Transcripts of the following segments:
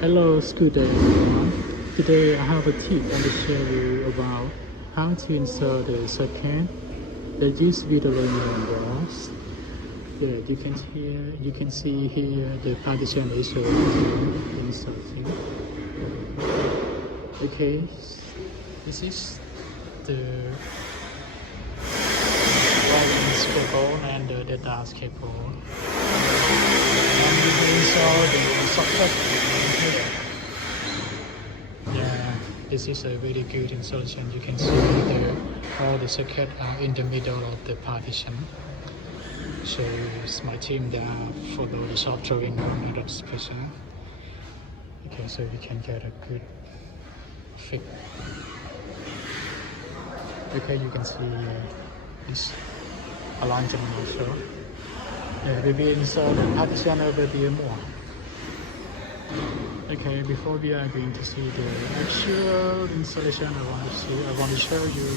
Hello, good day everyone. Today I have a tip I will share you about how to insert the circuit that use with aluminum balls. Yeah, you can see here the partition is already inserted. Okay, this is the wireless cable and the data cable. And you can insert the socket here. Yeah, this is a very good installation. You can see all the circuits are in the middle of the partition. So it's my team that follow the shop drawing on that special. Okay, so you can get a good fit. Okay, you can see this alignment also. We will install the partition over here more. Okay, before we are going to see the actual installation, I want to show you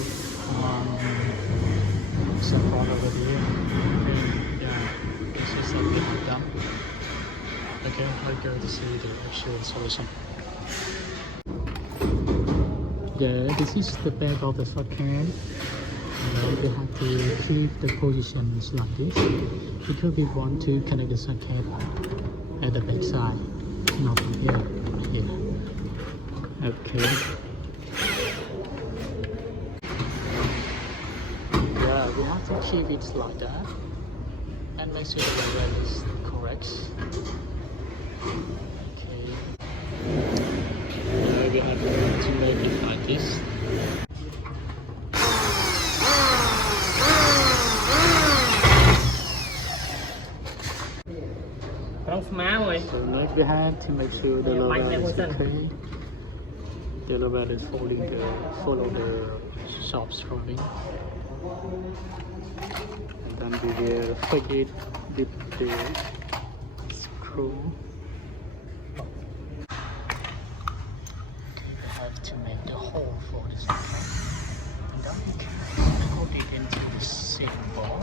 some part over here. Okay, yeah, this is something I've done. Okay, let's go to see the actual installation. Yeah, this is the back of the socket. We have to keep the positions like this because we want to connect the socket at the back side. Not here. Okay. Yeah, we have to keep it like that and make sure the red is correct. Okay. Now we have to make it like this. So next we have to make sure the lower is okay. The lower is follow the shop's drawing. And then we will fit it with the screw. We have to make the hole for the socket. And then we can put it into the same ball.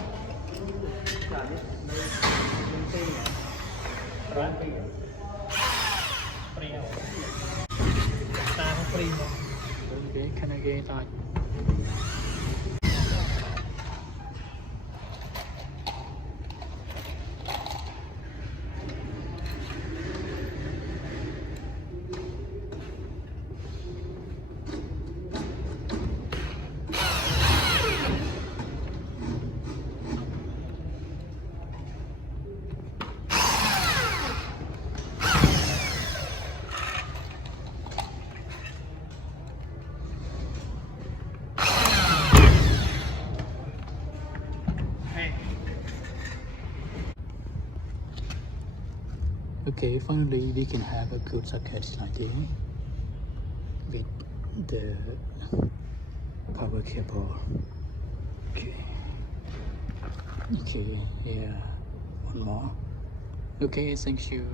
Okay, can I get that? Okay, finally we can have a good socket like this with the power cable. Okay, yeah, one more. Okay, thank you.